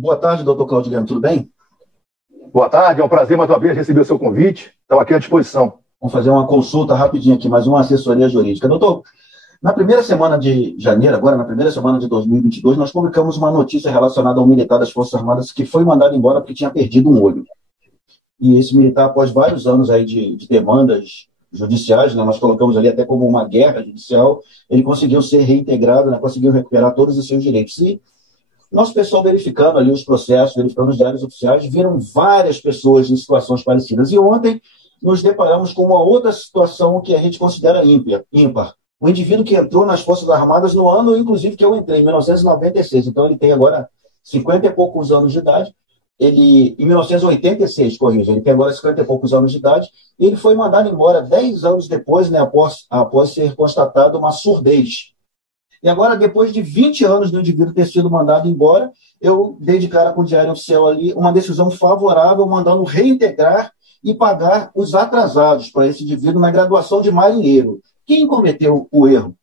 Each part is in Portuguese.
Boa tarde, doutor Claudiliano, tudo bem? Boa tarde, é um prazer mais uma vez receber o seu convite. Estamos aqui à disposição. Vamos fazer uma consulta rapidinho aqui, mais uma assessoria jurídica. Doutor, na primeira semana de janeiro, agora na primeira semana de 2022, nós publicamos uma notícia relacionada a um militar das Forças Armadas que foi mandado embora porque tinha perdido um olho. E esse militar, após vários anos aí de demandas judiciais, né, nós colocamos ali até como uma guerra judicial, ele conseguiu ser reintegrado, né, conseguiu recuperar todos os seus direitos. E nosso pessoal verificando ali os processos, verificando os diários oficiais, viram várias pessoas em situações parecidas. E ontem nos deparamos com uma outra situação que a gente considera ímpar. O indivíduo que entrou nas Forças Armadas no ano, inclusive, que eu entrei, em 1996. Então, ele tem agora 50 e poucos anos de idade. Ele, em 1986, corrija, ele tem agora 50 e poucos anos de idade. E ele foi mandado embora 10 anos depois, né, após ser constatado uma surdez. E agora, depois de 20 anos do indivíduo ter sido mandado embora, eu dei de cara com o Diário Oficial ali uma decisão favorável, mandando reintegrar e pagar os atrasados para esse indivíduo na graduação de marinheiro. Quem cometeu o erro?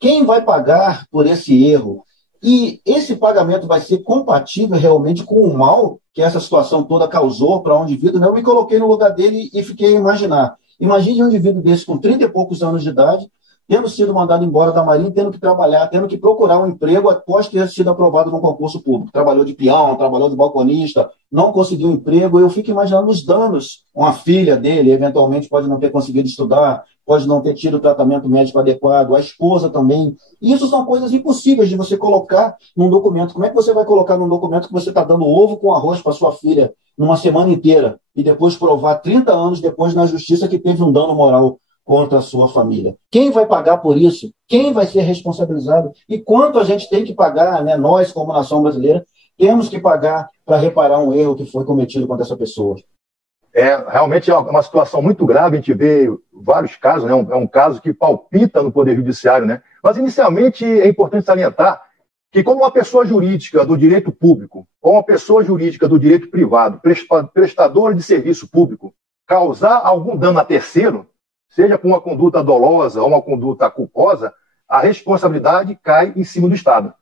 Quem vai pagar por esse erro? E esse pagamento vai ser compatível realmente com o mal que essa situação toda causou para um indivíduo? Eu me coloquei no lugar dele e fiquei a imaginar. Imagine um indivíduo desse com 30 e poucos anos de idade, tendo sido mandado embora da Marinha, tendo que trabalhar, tendo que procurar um emprego após ter sido aprovado num concurso público. Trabalhou de peão, trabalhou de balconista, não conseguiu emprego. Eu fico imaginando os danos. Uma filha dele, eventualmente, pode não ter conseguido estudar, pode não ter tido o tratamento médico adequado, a esposa também. E isso são coisas impossíveis de você colocar num documento. Como é que você vai colocar num documento que você está dando ovo com arroz para sua filha numa semana inteira e depois provar 30 anos depois na justiça que teve um dano moral contra a sua família? Quem vai pagar por isso? Quem vai ser responsabilizado? E quanto a gente tem que pagar, né? Nós, como nação brasileira, temos que pagar para reparar um erro que foi cometido contra essa pessoa? Realmente é uma situação muito grave, a gente vê vários casos, né? É um caso que palpita no Poder Judiciário, né? Mas, inicialmente, é importante salientar que, como uma pessoa jurídica do direito público ou uma pessoa jurídica do direito privado, prestadora de serviço público, causar algum dano a terceiro, seja por uma conduta dolosa ou uma conduta culposa, a responsabilidade cai em cima do Estado.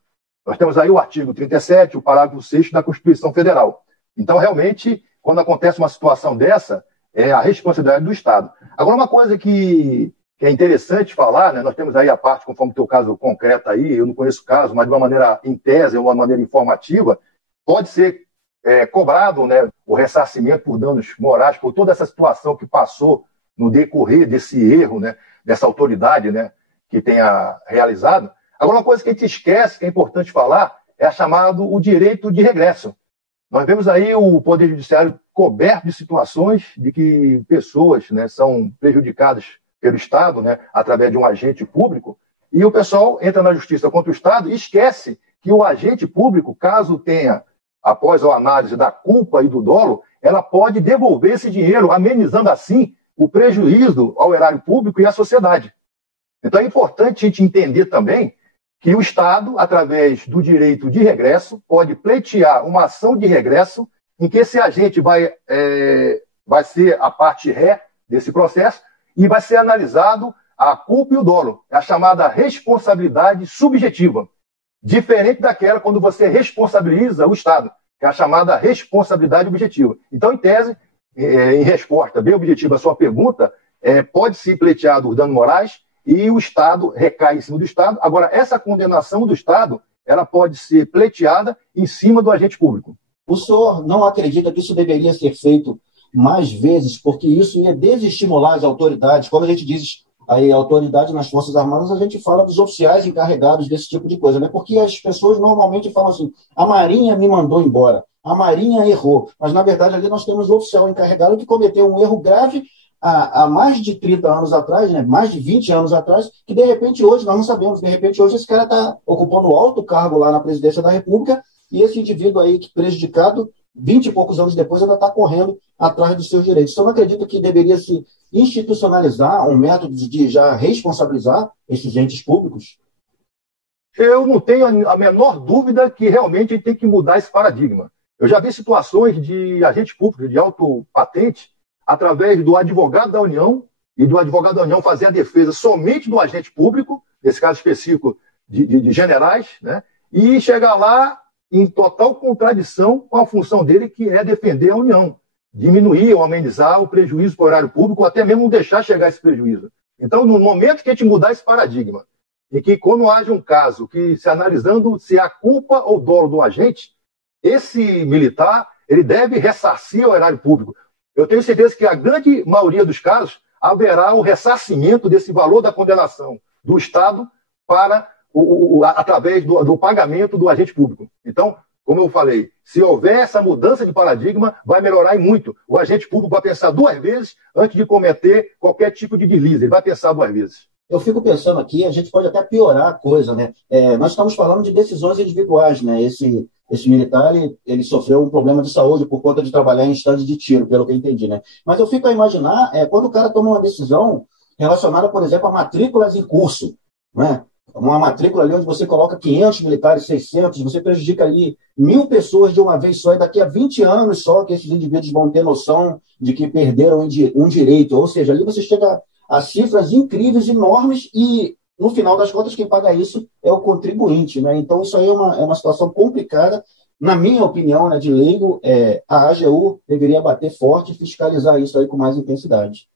Nós temos aí o artigo 37, o parágrafo 6º da Constituição Federal. Então, realmente, quando acontece uma situação dessa, é a responsabilidade do Estado. Agora, uma coisa que é interessante falar, né, nós temos aí a parte, conforme o teu caso concreto aí, eu não conheço o caso, mas de uma maneira em tese ou de uma maneira informativa, pode ser cobrado, né, o ressarcimento por danos morais, por toda essa situação que passou no decorrer desse erro, né, dessa autoridade, né, que tenha realizado. Agora, uma coisa que a gente esquece, que é importante falar, é a chamado o direito de regresso. Nós vemos aí o Poder Judiciário coberto de situações de que pessoas, né, são prejudicadas pelo Estado, né, através de um agente público, e o pessoal entra na justiça contra o Estado e esquece que o agente público, caso tenha, após a análise da culpa e do dolo, ela pode devolver esse dinheiro, amenizando assim o prejuízo ao erário público e à sociedade. Então é importante a gente entender também que o Estado, através do direito de regresso, pode pleitear uma ação de regresso em que esse agente vai ser a parte ré desse processo e vai ser analisado a culpa e o dolo, a chamada responsabilidade subjetiva, diferente daquela quando você responsabiliza o Estado, que é a chamada responsabilidade objetiva. Então, em tese, em resposta bem objetiva à sua pergunta, pode-se pleitear os danos morais e o Estado recai em cima do Estado. Agora, essa condenação do Estado, ela pode ser pleiteada em cima do agente público. O senhor não acredita que isso deveria ser feito mais vezes, porque isso ia desestimular as autoridades? Quando a gente diz aí autoridade nas Forças Armadas, a gente fala dos oficiais encarregados desse tipo de coisa, né? Porque as pessoas normalmente falam assim, a Marinha me mandou embora, a Marinha errou, mas na verdade ali nós temos o oficial encarregado que cometeu um erro grave há mais de 30 anos atrás, né? Mais de 20 anos atrás, que de repente hoje, nós não sabemos, de repente hoje esse cara está ocupando alto cargo lá na presidência da República e esse indivíduo aí que prejudicado, 20 e poucos anos depois, ainda está correndo atrás dos seus direitos. Então, eu não acredito que deveria se institucionalizar um método de já responsabilizar esses entes públicos? Eu não tenho a menor dúvida que realmente a gente tem que mudar esse paradigma. Eu já vi situações de agente público de alto patente, através do advogado da União, e do advogado da União fazer a defesa somente do agente público, nesse caso específico de generais, né? E chegar lá em total contradição com a função dele, que é defender a União, diminuir ou amenizar o prejuízo para o erário público, ou até mesmo não deixar chegar esse prejuízo. Então, no momento que a gente mudar esse paradigma, e que quando haja um caso que, se analisando se há culpa ou dolo do agente, esse militar ele deve ressarcir o erário público. Eu tenho certeza que a grande maioria dos casos haverá o ressarcimento desse valor da condenação do Estado para através do pagamento do agente público. Então, como eu falei, se houver essa mudança de paradigma, vai melhorar e muito. O agente público vai pensar 2 vezes antes de cometer qualquer tipo de deslize. Ele vai pensar 2 vezes. Eu fico pensando aqui, a gente pode até piorar a coisa, né? Nós estamos falando de decisões individuais, né? Esse militar, ele sofreu um problema de saúde por conta de trabalhar em estande de tiro, pelo que eu entendi, né? Mas eu fico a imaginar, quando o cara toma uma decisão relacionada, por exemplo, a matrículas em curso, né? Uma matrícula ali onde você coloca 500 militares, 600, você prejudica ali 1.000 pessoas de uma vez só, e daqui a 20 anos só que esses indivíduos vão ter noção de que perderam um direito. Ou seja, ali você chega a cifras incríveis, enormes, e no final das contas quem paga isso é o contribuinte, né? Então isso aí é uma situação complicada. Na minha opinião, né, de leigo, a AGU deveria bater forte e fiscalizar isso aí com mais intensidade.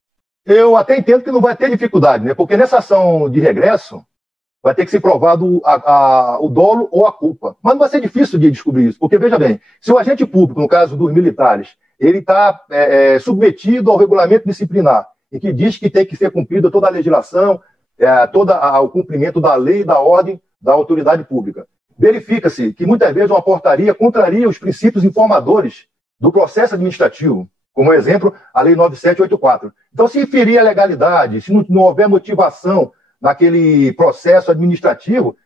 Eu até entendo que não vai ter dificuldade, né? Porque nessa ação de regresso vai ter que ser provado o dolo ou a culpa. Mas não vai ser difícil de descobrir isso, porque, veja bem, se o agente público, no caso dos militares, ele está submetido ao regulamento disciplinar, e que diz que tem que ser cumprida toda a legislação, todo o cumprimento da lei e da ordem da autoridade pública. Verifica-se que, muitas vezes, uma portaria contraria os princípios informadores do processo administrativo, como exemplo, a Lei 9784. Então, se ferir a legalidade, se não houver motivação naquele processo administrativo,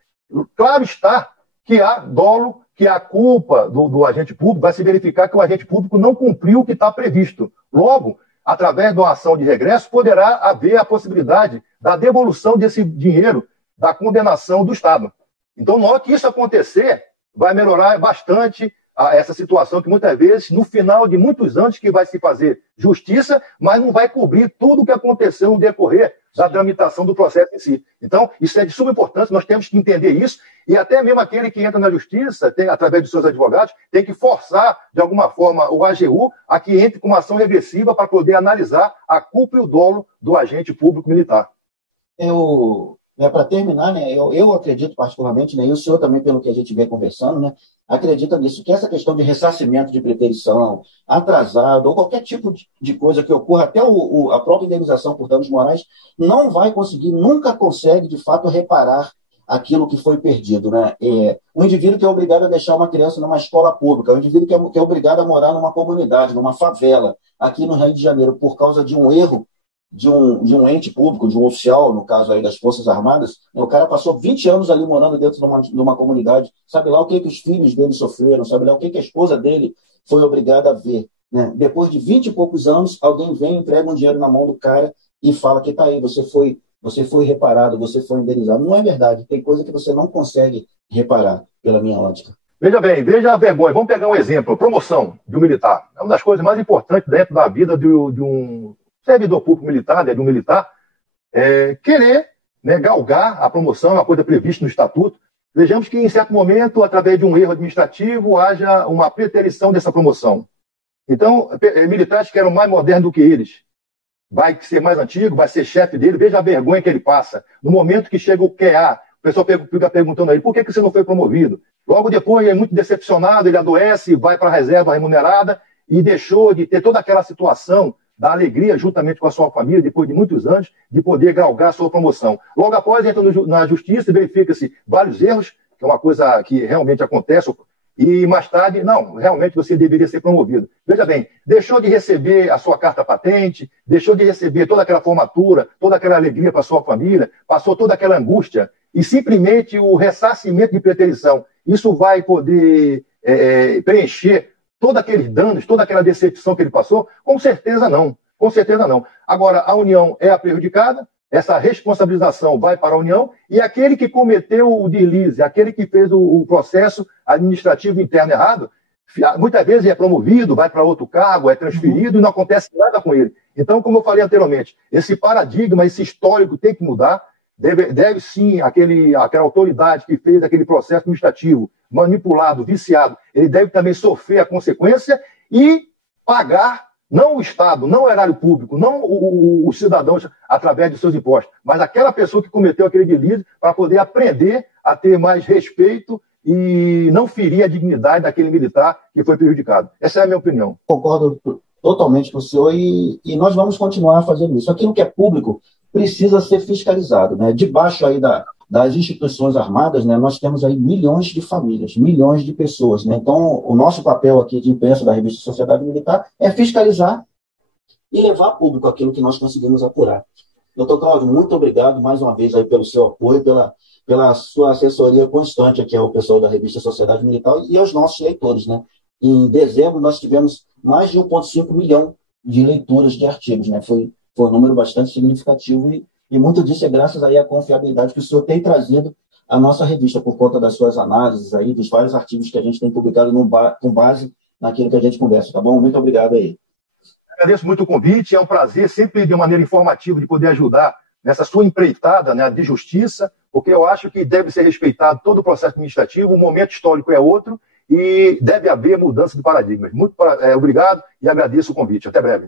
claro está que há dolo, que há culpa do agente público, vai se verificar que o agente público não cumpriu o que está previsto. Logo, através de uma ação de regresso, poderá haver a possibilidade da devolução desse dinheiro da condenação do Estado. Então, na hora que isso acontecer, vai melhorar bastante essa situação que, muitas vezes, no final de muitos anos, que vai se fazer justiça, mas não vai cobrir tudo o que aconteceu no decorrer da tramitação do processo em si. Então, isso é de suma importância, nós temos que entender isso, e até mesmo aquele que entra na justiça, através dos seus advogados, tem que forçar, de alguma forma, o AGU a que entre com uma ação regressiva para poder analisar a culpa e o dolo do agente público militar. Para terminar, né, eu acredito particularmente, né, e o senhor também, pelo que a gente vem conversando, né, acredita nisso, que essa questão de ressarcimento de preterição, atrasado, ou qualquer tipo de coisa que ocorra, até a própria indenização por danos morais, não vai conseguir, nunca consegue, de fato, reparar aquilo que foi perdido, né? O indivíduo que é obrigado a deixar uma criança numa escola pública, o indivíduo que é obrigado a morar numa comunidade, numa favela, aqui no Rio de Janeiro, por causa de um erro de um ente público, de um oficial, no caso aí das Forças Armadas, o cara passou 20 anos ali morando dentro de uma comunidade, sabe lá o que os filhos dele sofreram, sabe lá o que a esposa dele foi obrigada a ver, né? Depois de 20 e poucos anos, alguém vem, entrega um dinheiro na mão do cara e fala que tá aí, você foi reparado, você foi indenizado. Não é verdade, tem coisa que você não consegue reparar, pela minha ótica. Veja bem, veja a vergonha. Vamos pegar um exemplo, promoção de um militar. É uma das coisas mais importantes dentro da vida de um servidor público militar, né, de um militar, querer, né, galgar a promoção, é uma coisa prevista no Estatuto. Vejamos que, em certo momento, através de um erro administrativo, haja uma preterição dessa promoção. Então, militares que eram mais modernos do que eles, vai ser mais antigo, vai ser chefe dele, veja a vergonha que ele passa. No momento que chega o QA, o pessoal fica perguntando a ele, por que você não foi promovido? Logo depois, ele é muito decepcionado, ele adoece, vai para a reserva remunerada e deixou de ter toda aquela situação da alegria, juntamente com a sua família, depois de muitos anos, de poder galgar a sua promoção. Logo após, entra na justiça e verifica-se vários erros, que é uma coisa que realmente acontece, e mais tarde, não, realmente você deveria ser promovido. Veja bem, deixou de receber a sua carta patente, deixou de receber toda aquela formatura, toda aquela alegria para a sua família, passou toda aquela angústia, e simplesmente o ressarcimento de preterição, isso vai poder preencher todos aqueles danos, toda aquela decepção que ele passou? Com certeza não. Com certeza não. Agora, a União é a prejudicada, essa responsabilização vai para a União, e aquele que cometeu o deslize, aquele que fez o processo administrativo interno errado, muitas vezes é promovido, vai para outro cargo, é transferido e não acontece nada com ele. Então, como eu falei anteriormente, esse paradigma, esse histórico tem que mudar. deve sim, aquela autoridade que fez aquele processo administrativo manipulado, viciado, ele deve também sofrer a consequência e pagar, não o Estado, não o erário público, não os cidadãos através de seus impostos, mas aquela pessoa que cometeu aquele delito para poder aprender a ter mais respeito e não ferir a dignidade daquele militar que foi prejudicado. Essa é a minha opinião. Concordo totalmente com o senhor e nós vamos continuar fazendo isso. Aquilo que é público precisa ser fiscalizado, né? Debaixo aí das instituições armadas, né, nós temos aí milhões de famílias, milhões de pessoas, né? Então, o nosso papel aqui de imprensa da revista Sociedade Militar é fiscalizar e levar a público aquilo que nós conseguimos apurar. Doutor Cláudio, muito obrigado mais uma vez aí pelo seu apoio, pela sua assessoria constante aqui ao pessoal da revista Sociedade Militar e aos nossos leitores, né? Em dezembro, nós tivemos mais de 1,5 milhão de leituras de artigos, né? Foi um número bastante significativo e muito disso é graças aí à confiabilidade que o senhor tem trazido à nossa revista por conta das suas análises aí, dos vários artigos que a gente tem publicado com base naquilo que a gente conversa, tá bom? Muito obrigado aí. Agradeço muito o convite, é um prazer sempre de maneira informativa de poder ajudar nessa sua empreitada, né, de justiça, porque eu acho que deve ser respeitado todo o processo administrativo, o momento histórico é outro e deve haver mudança de paradigmas. Muito obrigado e agradeço o convite. Até breve.